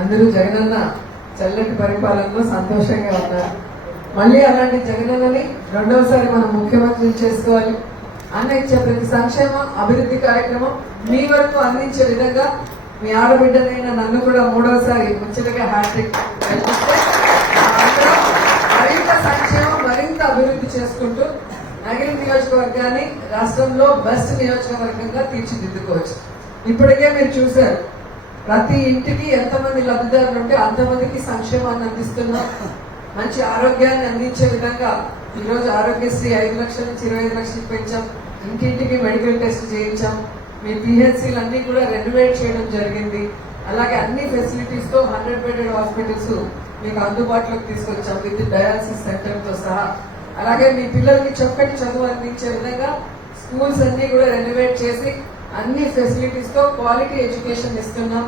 అందరూ జగనన్న చల్లటి పరిపాలనలో సంతోషంగా ఉన్నారు. మళ్ళీ అలాంటి జగనన్నని రెండవసారి మనం ముఖ్యమంత్రి చేసుకోవాలి. అన్న ఇచ్చే ప్రతి సంక్షేమ అభివృద్ధి కార్యక్రమం మీ వరకు అందించే విధంగా మీ ఆడబిడ్డనైనా నన్ను కూడా మూడవసారి ముచ్చటగా హ్యాట్రిక్ మరింత సంక్షేమం మరింత అభివృద్ధి చేసుకుంటూ నగర నియోజకవర్గాన్ని రాష్ట్రంలో బెస్ట్ నియోజకవర్గంగా తీర్చిదిద్దుకోవచ్చు. ఇప్పటికే మీరు చూశారు, ప్రతి ఇంటికి ఎంతమంది లబ్ధిదారులు ఉంటే అంతమందికి సంక్షేమాన్ని అందిస్తున్నాం. మంచి ఆరోగ్యాన్ని అందించే విధంగా ఈరోజు ఆరోగ్యశ్రీ 5 లక్షల నుంచి 25 లక్షలకు పెంచాం. ఇంటింటికి మెడికల్ టెస్ట్ చేయించాం. మీ పిహెచ్సీలు అన్ని కూడా రెనోవేట్ చేయడం జరిగింది. అలాగే అన్ని ఫెసిలిటీస్ తో 100 బెడెడ్ హాస్పిటల్స్ మీకు అందుబాటులోకి తీసుకొచ్చాం విత్ డయాలసిస్ సెంటర్ తో సహా. అలాగే మీ పిల్లలకి చక్కటి చదువు అందించే విధంగా స్కూల్స్ అన్ని కూడా రెనోవేట్ చేసి అన్ని ఫెసిలిటీస్ తో క్వాలిటీ ఎడ్యుకేషన్ ఇస్తున్నాం.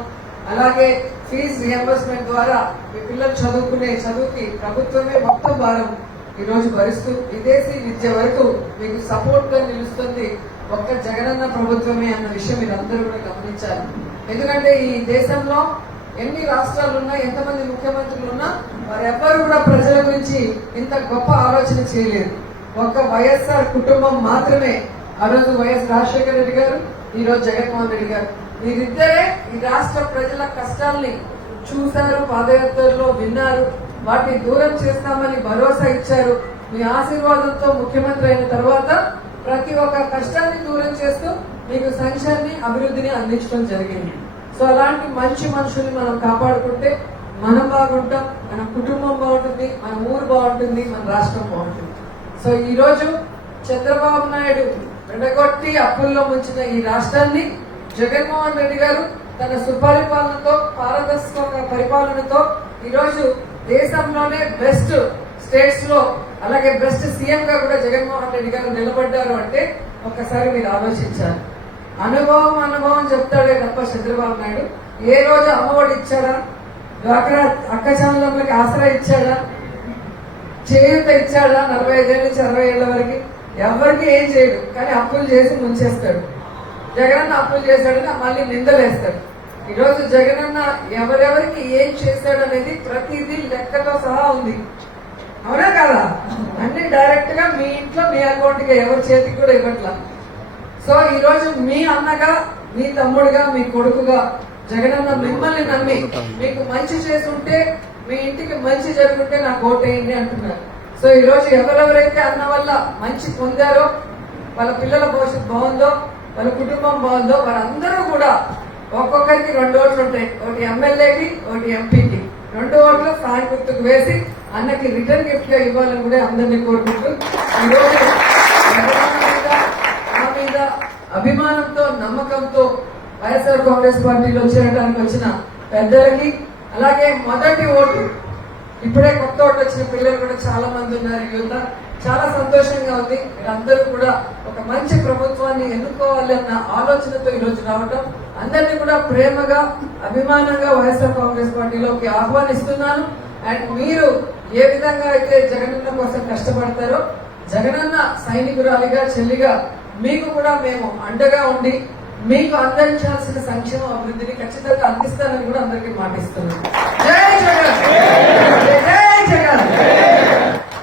అలాగే ఫీజు రియంబర్స్మెంట్ ద్వారా మీ పిల్లలు చదువుకునే చదువుకి ప్రభుత్వమే మొత్తం భారం ఈరోజు భరిస్తూ విదేశీ విద్య వరకు మీకు సపోర్ట్ గా నిలుస్తుంది ఒక్క జగనన్న ప్రభుత్వమే అన్న విషయం మీరు అందరూ కూడా గమనించాలి. ఎందుకంటే ఈ దేశంలో ఎన్ని రాష్ట్రాలు ఉన్నా, ఎంతమంది ముఖ్యమంత్రులు ఉన్నా, వారెవ్వరూ కూడా ప్రజల గురించి ఇంత గొప్ప ఆలోచన చేయలేదు. ఒక్క వైఎస్ఆర్ కుటుంబం మాత్రమే, ఆ రోజు వైఎస్ రాజశేఖర రెడ్డి గారు, ఈ రోజు జగన్మోహన్ రెడ్డి గారు, మీరిద్దరే ఈ రాష్ట్ర ప్రజల కష్టాల్ని చూశారు, పాదయాత్రలో విన్నారు, వాటిని దూరం చేస్తామని భరోసా ఇచ్చారు. మీ ఆశీర్వాదంతో ముఖ్యమంత్రి అయిన తర్వాత ప్రతి ఒక్క కష్టాన్ని దూరం చేస్తూ మీకు సంక్షేమాన్ని అభివృద్ధిని అందించడం జరిగింది. సో అలాంటి మంచి మనుషుల్ని మనం కాపాడుకుంటే మనం బాగుంటాం, మన కుటుంబం బాగుంటుంది, మన ఊరు బాగుంటుంది, మన రాష్ట్రం బాగుంటుంది. సో ఈ రోజు చంద్రబాబు నాయుడు విడగొట్టి అప్పుల్లో ముంచిన ఈ రాష్ట్రాన్ని జగన్మోహన్ రెడ్డి గారు తన సుపరిపాలనతో, పారదర్శక పరిపాలనతో ఈరోజు దేశంలోనే బెస్ట్ స్టేట్స్ లో అలాగే బెస్ట్ సీఎం గా కూడా జగన్మోహన్ రెడ్డి గారు నిలబడ్డారు అంటే ఒక్కసారి మీరు ఆలోచించాలి. అనుభవం చెప్తాడే తప్ప చంద్రబాబు నాయుడు ఏ రోజు అమ్మఒడి ఇచ్చాడా, డ్వాక్రా అక్క చెల్లెమ్మలకి ఆసరా ఇచ్చాడా, చేయూత ఇచ్చాడా 45 ఏళ్ళ నుంచి 60 ఏళ్ల వరకు? ఎవరికి ఏం చేయడు, కానీ అప్పులు చేసి ముంచేస్తాడు. జగనన్న అప్పులు చేశాడని మళ్ళీ నిందలేస్తాడు. ఈరోజు జగనన్న ఎవరెవరికి ఏం చేశాడు అనేది ప్రతిదీ లెక్కతో సహా ఉంది. అవునా కదా? అన్ని డైరెక్ట్ గా మీ ఇంట్లో మీ అకౌంట్ గా ఎవరి చేతికి కూడా ఇవ్వట్లా. సో ఈ రోజు మీ అన్నగా, మీ తమ్ముడుగా, మీ కొడుకుగా జగనన్న మిమ్మల్ని నమ్మి మీకు మంచి చేసుంటే, మీ ఇంటికి మంచి జరుగుంటే నాకు ఓటేయండి అంటున్నారు. సో ఈ రోజు ఎవరెవరైతే అన్న వల్ల మంచి పొందారో, వాళ్ళ పిల్లల భవిష్యత్తు బాగుందో, వాళ్ళ కుటుంబం బాగుందో, వారందరూ కూడా ఒక్కొక్కరికి 2 ఓట్లు ఉంటాయి. ఒకటి ఎమ్మెల్యేకి, ఒకటి ఎంపీకి. 2 ఓట్లు సాయి గుర్తుకు వేసి అన్నకి రిటర్న్ గిఫ్ట్ గా ఇవ్వాలని కూడా అందరినీ కోరుకుంటూ ఈరోజు నా మీద అభిమానంతో, నమ్మకంతో వైఎస్ఆర్ కాంగ్రెస్ పార్టీలో చేరడానికి వచ్చిన పెద్దలకి, అలాగే మొదటి ఓటు ఇప్పుడే కొత్త ఓటు వచ్చిన పిల్లలు కూడా చాలా మంది ఉన్నారు. యువత చాలా సంతోషంగా ఉంది. మీరందరూ కూడా ఒక మంచి ప్రభుత్వాన్ని ఎన్నుకోవాలి అన్న ఆలోచనతో ఈరోజు రావటం, అందరినీ కూడా ప్రేమగా, అభిమానంగా వైఎస్ఆర్ కాంగ్రెస్ పార్టీలోకి ఆహ్వానిస్తున్నాను. అండ్ మీరు ఏ విధంగా అయితే జగనన్న కోసం కష్టపడతారో, జగనన్న సైనికురాలిగా, చెల్లిగా మీకు కూడా మేము అండగా ఉండి మీకు అందించాల్సిన సంక్షేమ అభివృద్ధిని ఖచ్చితంగా అందిస్తానని కూడా అందరికీ మాటిస్తున్నాను. జై జగన్.